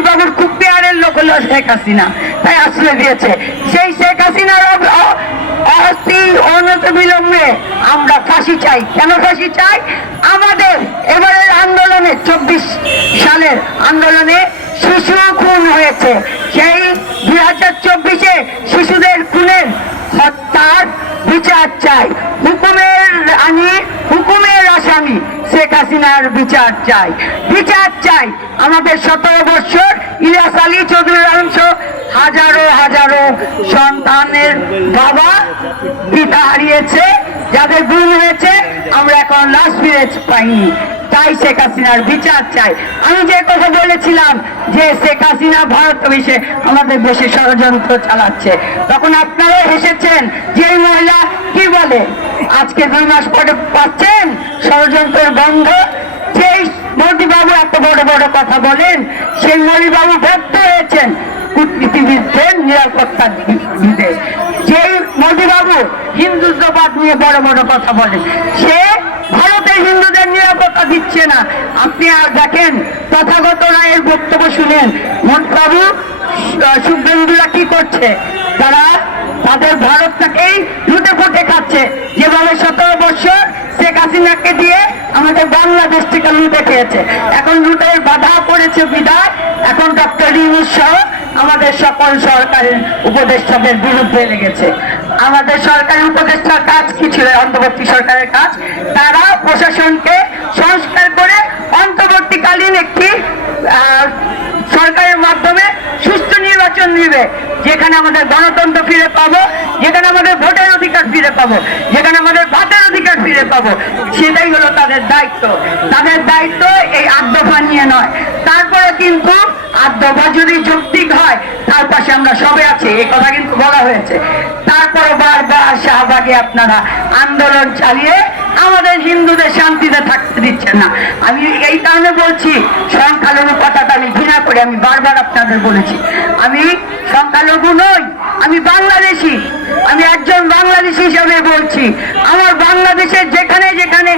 বাবুর খুব পেয়ারের লোক হলো শেখ হাসিনা। তাই আশ্রয় দিয়েছে। সেই শেখ হাসিনার আমরা ফাঁসি চাই। কেন ফাঁসি চাই? আমাদের এবারের আন্দোলনে চব্বিশ সালের আন্দোলনে শিশু খুন হয়েছে। সেই দুই হাজার চব্বিশে শিশুদের খুনের হত্যার বিচার চাই। হুকুমের আনি হুকুমের আসামি শেখ হাসিনার বিচার চাই। বিচার চাই। আমাদের সতেরো বৎসর ইলিয়াস আলী চৌধুরী অংশ হাজারো হাজারো সন্তানের বাবা পিতা হারিয়েছে, যাদের গুণ হয়েছে আমরা এখন লাশ ফিরে পাইনি। তাই শেখ হাসিনার বিচার চাই। আমি যে কথা বলেছিলাম যে শেখ হাসিনা ভারত বিষয়ে আমাদের দেশে ষড়যন্ত্র চালাচ্ছে, তখন আপনারাও হেসেছেন যে মহিলা কি বলে? আজকে দুই মাস পরে পাচ্ছেন? ষড়যন্ত্রের বন্ধ। যেই মোদীবাবু এত বড় বড় কথা বলেন সেই মোদীবাবু ব্যর্থ হয়েছেন কূটনীতিবিদদের নিরাপত্তা দিতে। যেই মোদীবাবু হিন্দুত্ববাদ নিয়ে বড় বড় কথা বলেন, সে ভারতের হিন্দুদের নিরাপত্তা দিচ্ছে না। আপনি আর দেখেন, তথাগত রায়ের বক্তব্য শুনেন মন্ত্রবাবু শুভেন্দুরা কি করছে? তারা তাদের ভারতটাকেই লুটে ফুটে খাচ্ছে। যেভাবে সতেরো বছর শেখ হাসিনাকে দিয়ে আমাদের বাংলাদেশ থেকে লুটে খেয়েছে। এখন লুটের বাধা পড়েছে বিদায় এখন ডক্টর ইউনুস সহ আমাদের সকল সরকারের উপদেষ্টাদের বিরুদ্ধে লেগেছে। আমাদের সরকারি উপদেষ্টার কাজ কি ছিল? অন্তর্বর্তী সরকারের কাজ। তারা প্রশাসনকে সংস্কার করে অন্তর্বর্তীকালীন একটি সরকারের মাধ্যমে সুস্থ নির্বাচন দিবে যেখানে আমাদের গণতন্ত্র ফিরে পাবো, যেখানে আমাদের ভোটের অধিকার ফিরে পাবো, যেখানে আমাদের ভাতের ফিরে পাবো। সেটাই হলো তাদের দায়িত্ব। তাদের দায়িত্ব এই আদ্যফা নিয়ে নয়। তারপরে কিন্তু আদ্যফা যদি যৌক্তিক হয়, তার পাশে আমরা সবে আছি। এই কথা কিন্তু বলা হয়েছে। তারপরে বারবার শাহবাগে আপনারা আন্দোলন চালিয়ে আমাদের হিন্দুদের শান্তিতে থাকতে দিচ্ছেন না। আমি এই কারণে বলছি, সংখ্যালঘু কথাটা আমি ঘৃণা করি আমি বারবার আপনাদের বলেছি। আমি সংখ্যালঘু নই, আমি বাংলাদেশি। আমি একজন বাংলাদেশি হিসাবে বলছি। আমার যেখানে যেখানে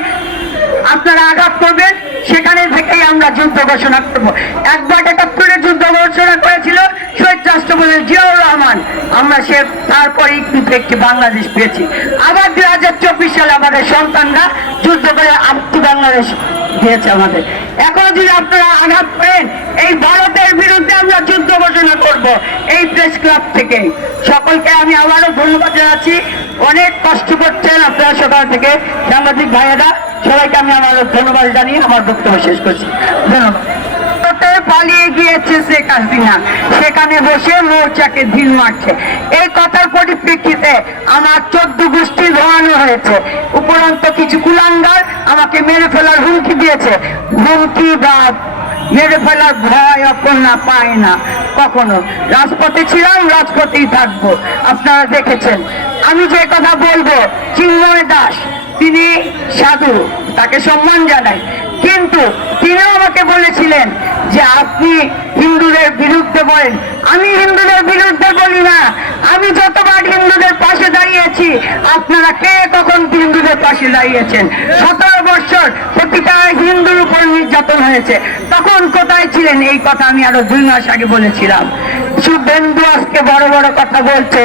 আপনারা আঘাত করবেন, সেখানে থেকেই আমরা যুদ্ধ ঘোষণা করব। একবার একাত্তরে যুদ্ধ ঘোষণা করেছিল শহীদ রাষ্ট্রপতি জিয়াউর রহমান। আমরা সে তারপরেই কিন্তু একটি বাংলাদেশ পেয়েছি। আবার দুই হাজার চব্বিশ সালে আমাদের সন্তানরা যুদ্ধ করে আপটি বাংলাদেশ দিয়েছে আমাদের। এখনও যদি আপনারা আঘাত করেন, এই ভারতের বিরুদ্ধে আমরা যুদ্ধ ঘোষণা করব এই প্রেস ক্লাব থেকে। সকলকে আমি আবারও ধন্যবাদ জানাচ্ছি। অনেক কষ্ট করছেন আপনারা সকাল থেকে। সাংবাদিক ভাইয়েরা, সবাইকে আমি আবারও ধন্যবাদ জানিয়ে আমার বক্তব্য শেষ করছি। ধন্যবাদ। পালিয়ে গিয়েছে শেখ হাসিনা। সেখানে বসে মৌচাকে ঢিল মারছে। এই কথার পরিপ্রেক্ষিতে আমার হয়েছে। উপরন্ত কিছু কুলাঙ্গার আমাকে মেরে ফেলার হুমকি দিয়েছে। হুমকি বা মেরে ফেলার ভয় অপর্ণা পায় না। কখনো। রাজপথে ছিলাম, রাজপথেই থাকব। আপনারা দেখেছেন। আমি যে কথা বলব, চিন্ময় দাস, তিনি সাধু, তাকে সম্মান জানাই। কিন্তু তিনিও আমাকে বলেছিলেন যে আপনি হিন্দুদের বিরুদ্ধে বলেন। আমি হিন্দুদের বিরুদ্ধে বলি না। আমি যতবার হিন্দুদের পাশে দাঁড়িয়েছি, আপনারা কে পাশে দাঁড়িয়েছেন। সতেরো বছর প্রতিটা হিন্দুর উপর নির্যাতন হয়েছে। তখন কোথায় ছিলেন? এই কথা আমি আরও দুই মাস আগে বলেছিলাম। শুভেন্দু আজকে বড় বড় কথা বলছে।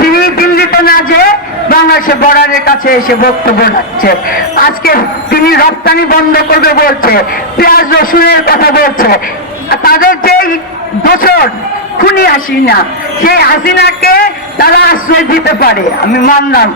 তিনি দিল্লিতে না যে বাংলাদেশে বর্ডারের কাছে এসে বক্তব্য রাখছে। আজকে তিনি রপ্তানি বন্ধ করবে বলছে। পেঁয়াজ, রসুনের কথা বলছে। তাদের যে বছর খুনি হাসিনা, সেই হাসিনাকে তারা আশ্রয় দিতে পারে। আমি মানলাম।